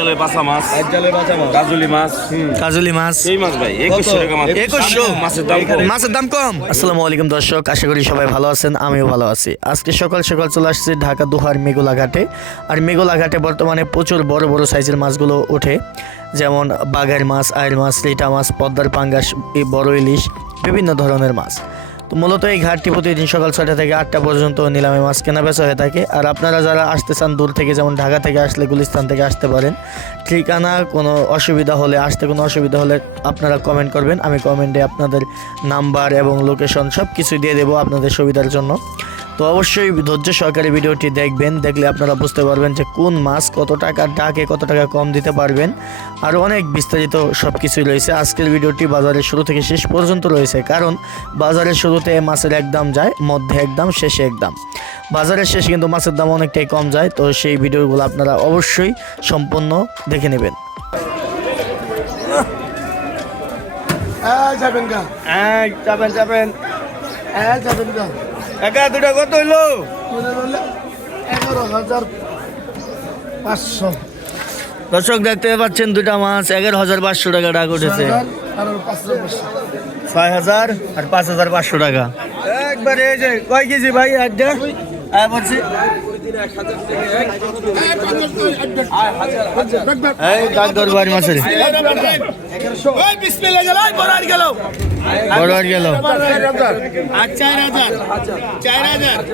জলে বাসা মাছ। কাজুলি মাছ। কাজলি মাছ। এই মাছ ভাই একুশশো টাকা মাছ। একুশশো? মাছের দাম কম। মাছের দাম কম? আসসালামু আলাইকুম দর্শক আশা করি সবাই ভালো আছেন আমিও ভালো আছি। আজকে সকাল সকাল চলে আসছি ঢাকা দুহার মেঘোলা ঘাটে। আর মেঘোলা ঘাটে বর্তমানে প্রচুর বড় বড় সাইজের মাছগুলো ওঠে। যেমন বাঘের মাছ আয়ের মাছ লিটা মাছ পদ্মার পাঙ্গাস বড় ইলিশ বিভিন্ন ধরনের মাছ। তো মূলত এই ঘাটটি প্রতিদিন সকাল ছয়টা থেকে আটটা পর্যন্ত নিলামে মাছ কেনা বেচা হয়ে থাকে। আর আপনারা যারা আসতে চান দূর থেকে, যেমন ঢাকা থেকে আসলে গুলিস্তান থেকে আসতে পারেন, ঠিকানা কোনো অসুবিধা হলে, আসতে কোনো অসুবিধা হলে আপনারা কমেন্ট করবেন। আমি কমেন্টে আপনাদের নাম্বার এবং লোকেশন সব কিছু দিয়ে দেবো আপনাদের সুবিধার জন্য। তো অবশ্যই ধৈর্য সহকারে ভিডিওটি দেখবেন দেখলে আপনারা বুঝতে পারবেন যে কোন মাছ কত টাকা ডাকে কত টাকা কম দিতে পারবেন। আর অনেক বিস্তারিত সব কিছুই রয়েছে। আজকের ভিডিওটি বাজারের শুরু থেকে শেষ পর্যন্ত রয়েছে কারণ বাজারের শুরুতে মাছের এক দাম যায় মধ্যে এক দাম শেষে এক দাম। বাজারের শেষে কিন্তু মাছের দাম অনেকটাই কম যায় তো সেই ভিডিওগুলো আপনারা অবশ্যই সম্পূর্ণ দেখে নেবেন। যাবেন গা। যাবেন যাবেন। যাবেন গা। একা দুটা কত হইল? এগারো হাজার পাঁচশো। দর্শক দেখতে পাচ্ছেন দুটা মাছ এগারো হাজার পাঁচশো টাকা ডাক উঠেছে। ছয় হাজার আর পাঁচ হাজার পাঁচশো টাকা। একবারে এই যে কয় কেজি ভাই আড্ডা? আয় বলছি। এই ডাক দরবারি মাছের। বড় গেল।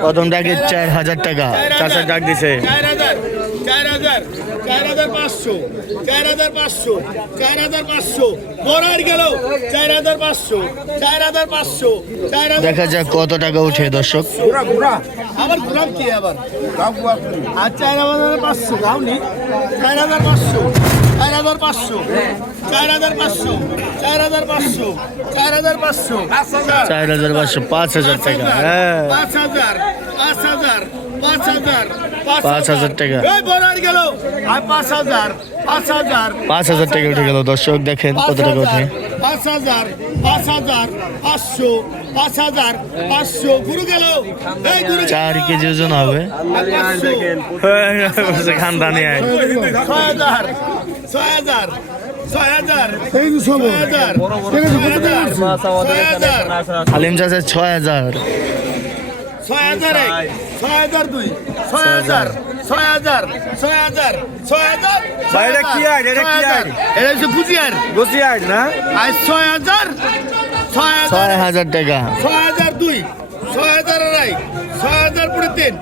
প্রথম ডাকে চার হাজার টাকা। চাষের ডাক দিছে। চার হাজার। চার হাজার। চার হাজার পাঁচশো। চার হাজার পাঁচশো। চার হাজার পাঁচশো। বড়ার গেল। চার হাজার পাঁচশো। চার হাজার পাঁচশো। চার হাজার দেখা যাক কত টাকা উঠে দর্শক। আবার ঘুরাম কি আবার? আর চার হাজার পাঁচশো। চার হাজার পাঁচশো। চার হাজার পাঁচশো চার হাজার পাঁচশো চার হাজার পাঁচশো চার হাজার পাঁচশো চার হাজার পাঁচশো পাঁচ হাজার টাকা হ্যাঁ পাঁচ হাজার পাঁচ হাজার পাঁচ হাজার পাঁচ হাজার টাকা। গেল পাঁচ হাজার পাঁচ হাজার পাঁচ হাজার টাকা উঠে গেল দর্শক দেখেন কত টাকা উঠে পাঁচ হাজার পাঁচ হাজার পাঁচশো পাঁচ হাজার পাঁচশো গুরু গেল চার কেজি ওজন হবে খানদানি আয় ছয় হাজার ছয় হাজার হালিম চাষের ছয় হাজার ছয় হাজার এক ছয় হাজার দুই ছয় হাজার ছয় হাজার ছয় হাজার ছয় হাজার এটা কি আইড? এটা কি আইড? এটা হচ্ছে বসি আইড না আর ছয় হাজার ছয় হাজার ছয় হাজার টাকা ছয় হাজার দুই ছয় হাজার আড়াই ছয় হাজার পুরো তিন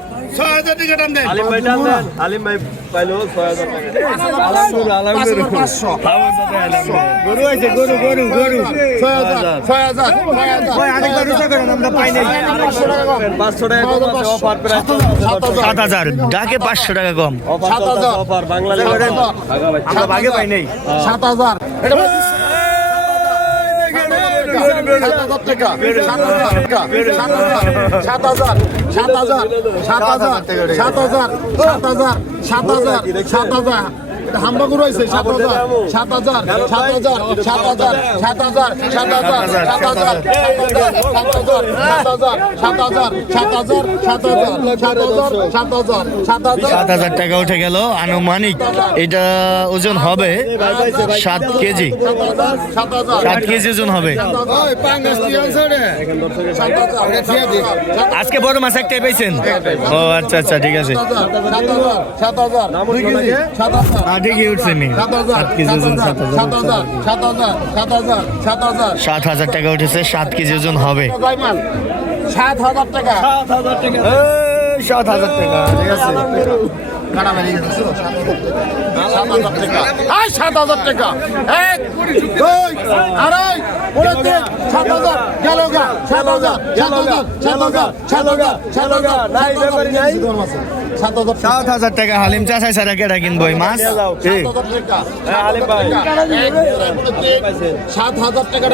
সাত হাজার ডাকে পাঁচশো টাকা কম। অফার হাজার। আমরা ভাগে পাই নাই। সাত হাজার। সাত হাজার টাকা। সাত হাজার টাকা। সাত হাজার। সাত হাজার। সাত হাজার। সাত হাজার। সাত হাজার। সাত হাজার। সাত হাজার। হাম্বা গুরু হয়েছে সাত হাজার সাত হাজার সাত হাজার সাত হাজার সাত হাজার সাত হাজার সাত হাজার সাত হাজার সাত হাজার সাত হাজার সাত হাজার সাত হাজার সাত হাজার সাত হাজার সাত হাজার টাকা উঠে গেল আনুমানিক এটা ওজন হবে সাত কেজি সাত কেজি ওজন হবে আজকে বড় মাছ একটাই পেয়েছেন ও আচ্ছা আচ্ছা ঠিক আছে সাত হাজার হ্যাঁ, সাত হাজার ঠিকই উঠছে নি সাত হাজার সাত হাজার টাকা উঠেছে সাত কেজি ওজন হবে। সাত হাজার টাকা। সাত হাজার টাকা। ঠিক আছে। সাত হাজার টাকা। এক দুই সাত হাজার গেল সাত হাজার সাত হাজার সাত হাজার সাত হাজার সাত হাজার সাত হাজার টাকা। সাত হাজার টাকা হালিম চাষাই সারা কেটা কিনবো মাছ। সাত হাজার টাকা।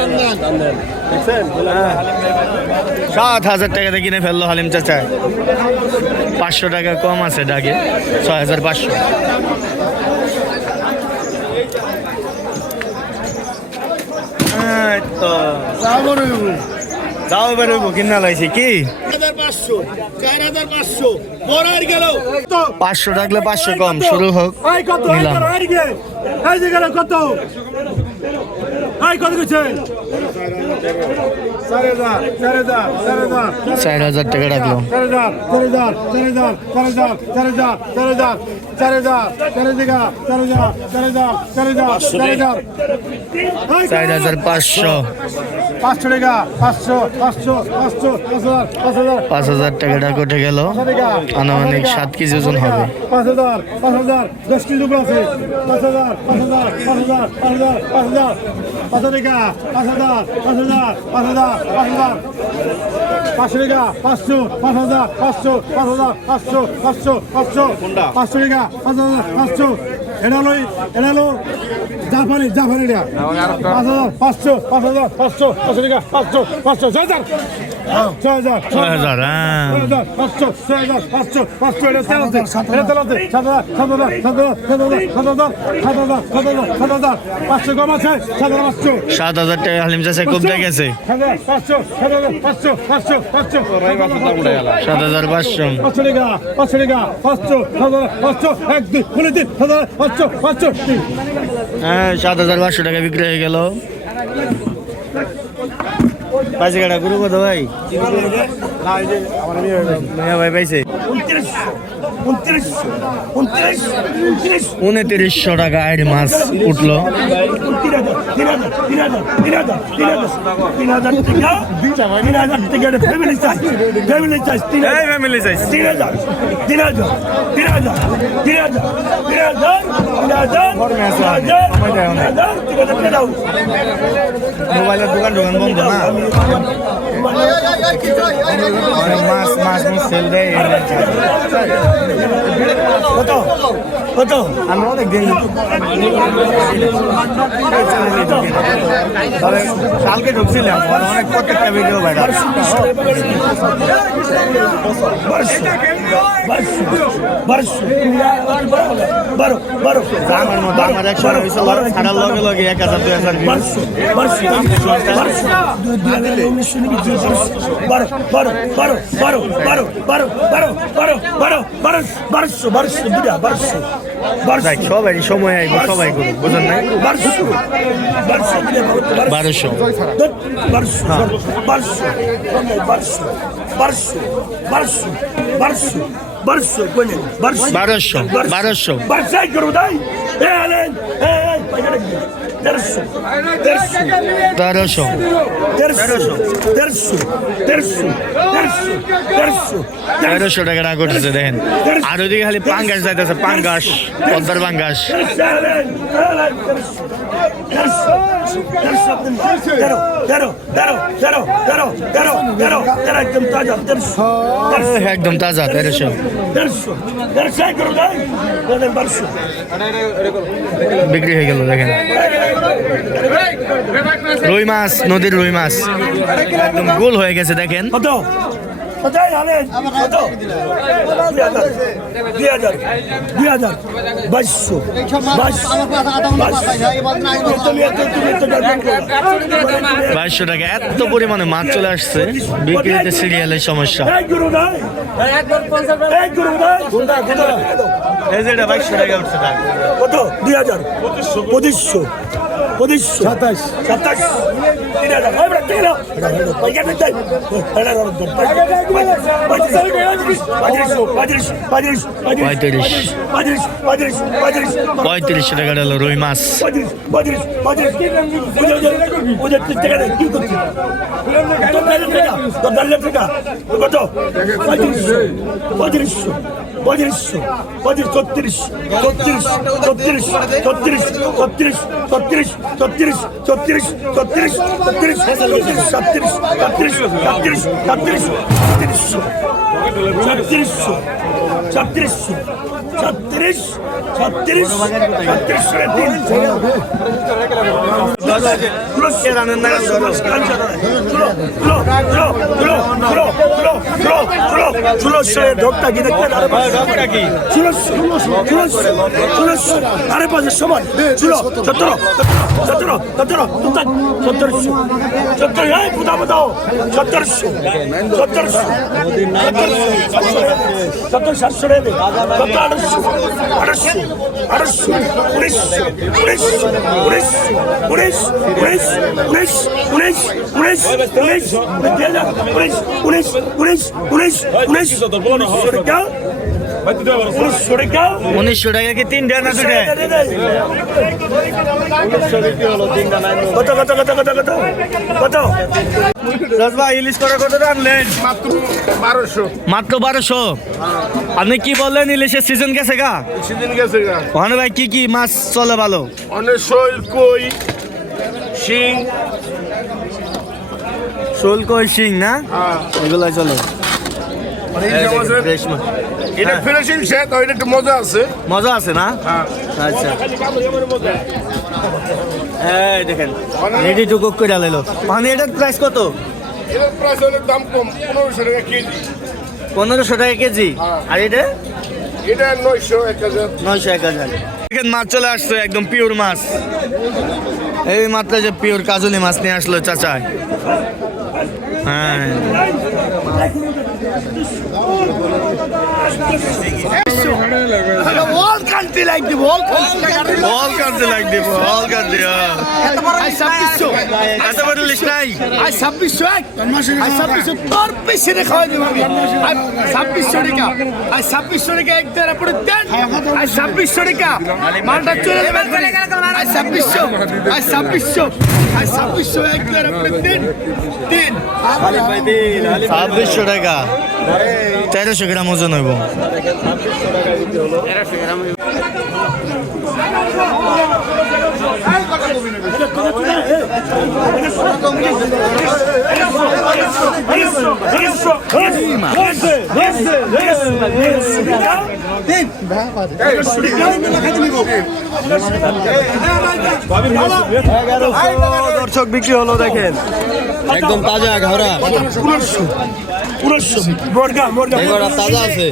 সাত হাজার টাকাতে কিনে ফেলল হালিম চাচা পাঁচশো টাকা কম আছে ডাকে ছয় হাজার পাঁচশো। তো। তাও এবারে কিনা লাইছি কি? পাঁচশো ডাকলে পাঁচশো কম শুরু হোক নিলাম। কত? চার হাজার টাকা ডাকলো চারে যা যা যা যা যা চার হাজার পাঁচশো পাঁচশো টাকা পাঁচশো পাঁচশো পাঁচশো পাঁচ হাজার পাঁচ হাজার গেল আনুমানিক সাত কেজি ওজন হবে পাঁচ হাজার পাঁচ হাজার দশ কেজি উপর আছে পাঁচ হাজার পাঁচ হাজার পাঁচ হাজার পাঁচ হাজার পাঁচ হাজার পাঁচশো টাকা পাঁচ হাজার পাঁচ হাজার পাঁচ হাজার পাঁচ হাজার পাঁচশো টাকা পাঁচশো পাঁচ হাজার পাঁচশো পাঁচ হাজার পাঁচশো পাঁচশো পাঁচশো পাঁচশো টাকা পাঁচ হাজার পাঁচশো। এটা হলো এটা হলো জাপানি জাপানি পাঁচ হাজার পাঁচশো পাঁচ হাজার পাঁচশো পাঁচশো টাকা পাঁচশো পাঁচশো। ছয় হাজার ছয় হাজার হ্যাঁ পাঁচশো ছয় হাজার পাঁচশো পাঁচশো এটা তেলাতে এটা তেলাতে সাত হাজার সাত হাজার সাত হাজার সাত হাজার সাত হাজার সাত হাজার পাঁচশো কম আছে সাত হাজার পাঁচশো সাত হাজার টাকা হালিম চাষে কম গেছে পাঁচশো সাত হাজার পাঁচশো পাঁচশো পাঁচশো সাত হাজার পাঁচশো পাঁচশো টাকা পাঁচশো টাকা পাঁচশো সাত হাজার পাঁচশো এক দুই বলে দিন সাত হাজার পাঁচশো পাঁচশো হ্যাঁ সাত হাজার পাঁচশো টাকা বিক্রি হয়ে গেল পাইছে কাটা গুরু কত ভাই মিয়া ভাই পাইছে। উনত্রিশশো টাকা আইড মাছ উঠল মোবাইলের দোকান দোকান বন্ধ না মাছ মাছ সেল দেয় কত কত আমরা অনেক দিন কালকে ঢুকছিলাম অনেক প্রত্যেকটা ভিডিও বাইরে বর্ষ বর্ষ বর্ষ বারো বারো আমার একশো হয়েছিল ছাড়ার লগে লগে এক হাজার দুই হাজার views। বারো বারো বারো বারো বারো বারো বারো বারো বারো বারো বারোশো বারোশো দুটা বারোশো সবাই সময় আইব সবাই নাই বারোশো বারোশো বারোশো বারোশো বারোশো বারোশো বারোশো বারোশো বারোশো বারোশো কইলেন বারোশো বারোশো বারোশো বারোশো করো তাই এ দেড়শো দেড়শো দেড়শো দেড়শো দেড়শো দেড়শো দেড়শো টাকা টাকা করতেছে দেখেন আর ওইদিকে খালি পাঙ্গাস যাইতেছে পাঙ্গাস পদ্মার পাঙ্গাস একদম তাজা, তেরোশো। বিক্রি হয়ে গেল, দেখেন। রুই মাছ, নদীর রুই মাছ। একদম গোল হয়ে গেছে, দেখেন। কোথায় আলেন কত? দুই হাজার। দুই হাজার। বাইশশো। টাকা। এত পরিমাণে মাছ চলে আসছে। বিক্রিতে সিরিয়ালের সমস্যা। এই যে এটা বাইশশো টাকা উঠছে কত? দুই হাজার। পঁচিশশো। পঁচিশশো। সাতাশ। সাতাশ। হয় হয়। পঁয়ত্রিশ, টাকা হলো রুই মাছ। কত? পঁয়ত্রিশশো, পঁয়ত্রিশশো, পঁয়ত্রিশ, ছত্রিশ, ছত্রিশ, ছত্রিশ, ছত্রিশ, ছত্রিশ, ছত্রিশ, ছত্রিশ, ছত্রিশ, ছত্রিশ, ছত্রিশ ছত্রিশ ছত্রিশ ছত্রিশ ছত্রিশ ছত্রিশশো ছত্রিশশো ছত্রিশশো ছত্রিশ ছত্রিশ ছত্রিশ তিনশো আরে পাশে সমান ছিল সতেরো সতেরো সতেরো সতেরোশো সতেরো হ্যাঁ কোথাও কোথাও সতেরোশো সতেরোশো সতেরোশো সতেরো সাতশো সতেরো আটশো আটশো আড়াইশো আড়াইশো উনিশশো উনিশশো উনিশশো উনিশ উনিশ উনিশ উনিশ উনিশ উনিশ উনিশ উনিশ উনিশ উনিশ উনিশ উনিশ টাকা উনিশশো টাকা কি তিনটা না দুটা? কত কত কত কত কত কত ইলিশ করে কত আনলেন? মাত্র বারোশো। মাত্র বারোশো আপনি কি বললেন ইলিশের সিজন গেছে গা? সেদিন গেছে গা ওখানে ভাই কি কি মাছ চলে ভালো? অনেক শৈল কই শিং শোল কই শিং না হ্যাঁ এগুলো চলে ফ্রেশ মাছ। এটা ফিনিশিং শেষ ওইটা একটু মজা আছে। মজা আছে না? হ্যাঁ। আচ্ছা। এই দেখেন রেডি টু কুক করে লাইলো। মানে এটার প্রাইস কত? এটার প্রাইস হলো দাম কম পনেরোশো টাকা কেজি। পনেরোশো টাকা কেজি? আর এটা? এটা নয়শো এক হাজার। নয়শো এক হাজার। দেখেন মাছ চলে আসছে একদম পিওর মাছ। এই মাত্র যে পিওর কাজলি মাছ নিয়ে আসলো চাচা হ্যাঁ। All country like the whole country. All country like the whole country. I submisso. I submisso lish nai. I submisso ek. I submisso tor piche ne khawai dibabi. I submisso deka. I submisso deka ek dera pore den. I submisso deka. Malta chole ben. I submisso. I submisso. I submisso ek dera pore den. Den. 2600 টাকা তেরোশো গ্রাম ওজন হইব। দর্শক বিক্রি হলো দেখেন। একদম তাজা এগুলো তাজা আছে।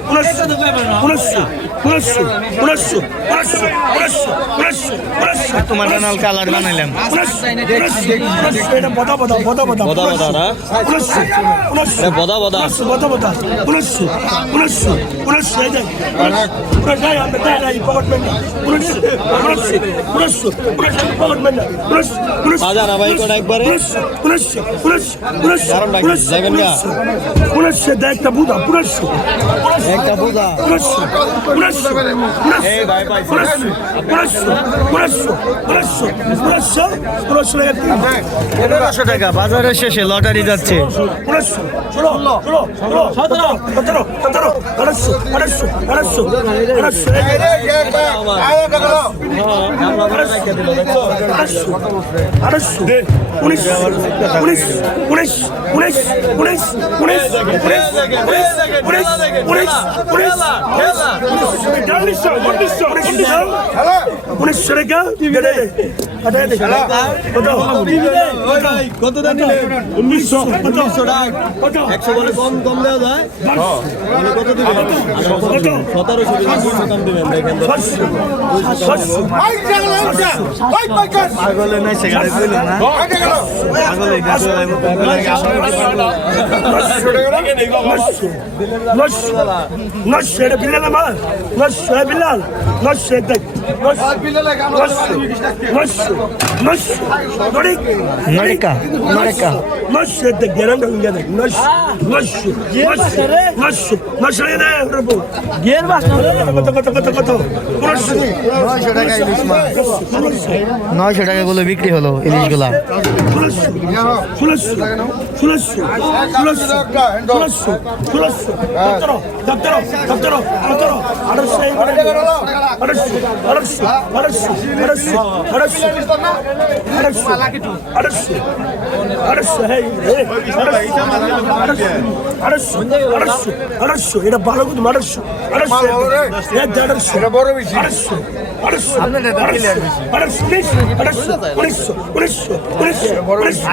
তোমার ডানাল কালার বানাইলাম। এটা বদা বদা বদা বদা। বদা বদা বদা বদা। উনিশশো উনিশশো উনিশশো এই যাই আমরা বাজারের শেষে লটারি যাচ্ছে ষোলো সতেরো আড়াইশো আড়াইশো আড়াইশো আড়াইশো আড়াইশো উনিশ উনিশ উনিশ উনিশ উনিশ উনিশ উনিশ উনিশ উনিশ উনিশ উনিশশো উনিশশো টাকা দে দে দে দে কত কত দাম নিলেন উনিশশো কত কত একশো বলে কম কম দেওয়া যায়। কত দিবেন? কত সতেরোশো কম দিবেন দেখেন পাগলে নাই সেখানে কইলেন না? পাগলে নশো এটা বিলাল আমার। নশো বিলাল নশো দেখ নশো নশো নশো নরেকা নরেকা নশতে গেরান গঙ্গা দেখ নশ নশ নশ নশ নশ রে না প্রভু গের বাস কত কত কত কত 900 টাকা ইলিশ মাছ 900 টাকা গুলো বিক্রি হলো ইলিশগুলা 1600 1600 1600 1600 1600 1600 1600 1600 1600 1600 1600 এটা ভালো কিন্তু আড়াইশো আড়াইশো বড় বেশি আড়াইশো আড়াইশো আড়াইশো উনিশশো উনিশশো উনিশশো উনিশশো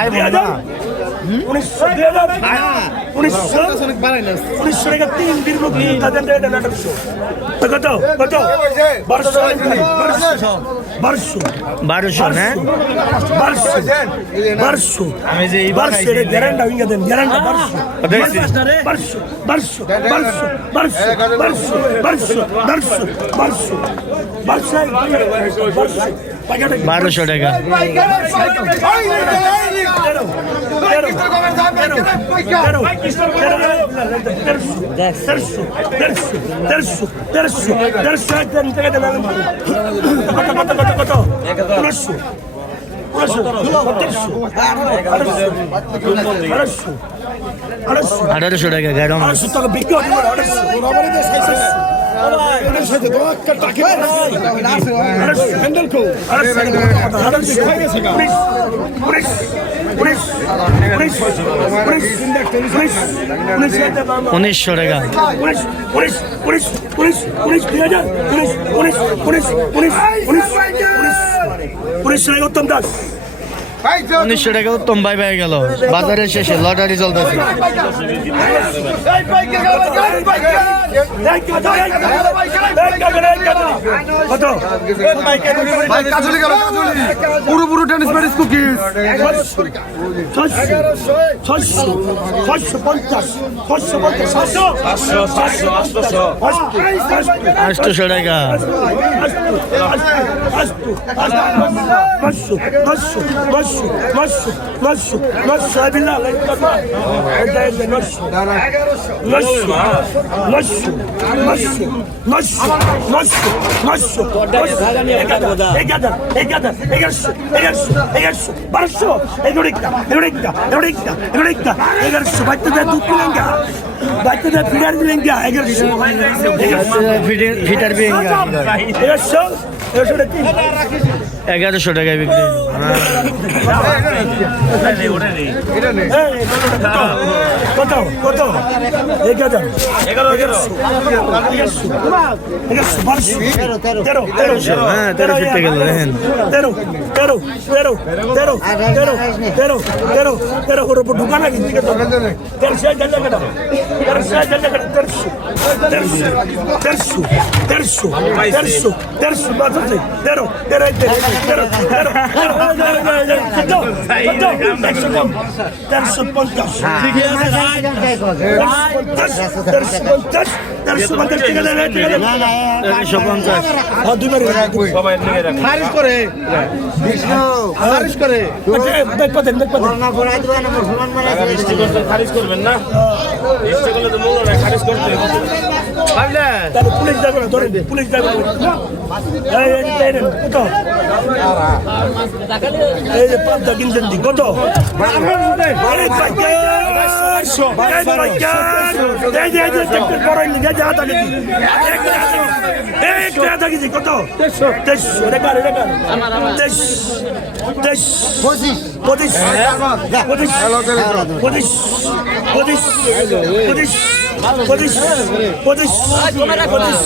উনিশশো উনিশশো উনিশশো টাকা তিন দীর্ঘ তিন হাজার টাকা কত কত বারোশো বারোশো বারোশো বারোশো বারোশো বারোশো আমি যে বারোশো গ্যারান্টা উইঙ্গা দেন গ্যারান্টা বারোশো দেখছি। বারোশো বারোশো বারোশো বারোশো বারোশো বারোশো বারোশো বারোশো বারোশো টাকা দেড়শো বারোশো টাকা আঠারোশো টাকা গাড়ম উনিশশো টাকা উনিশ উনিশ উনিশ উনিশ উনিশ দুই হাজার উনিশ উনিশ উনিশ উনিশ উনিশ উনিশ উনিশ টাকা উত্তম দাস। উনিশশো টাকা উত্তম ভাই ভাই গেল। বাজারের শেষে লটারি চলতেছে। পুরো পুরো টেনিস প্যারিস কুকিজ ছয়শো ছয়শো পঞ্চাশ ছয়শো ফিটার বিলেঙ্গা এগারোশো এগারোশো এগারোশো টাকায় বিক্রি কত কত হ্যাঁ, করে না খারিজ করতে পুলিশ যাবে না ধরেন পুলিশ যাবে না এই যে পাবদা কিনছেন দি কত কত পঁচিশ পঁচিশ পঁচিশ পঁচিশ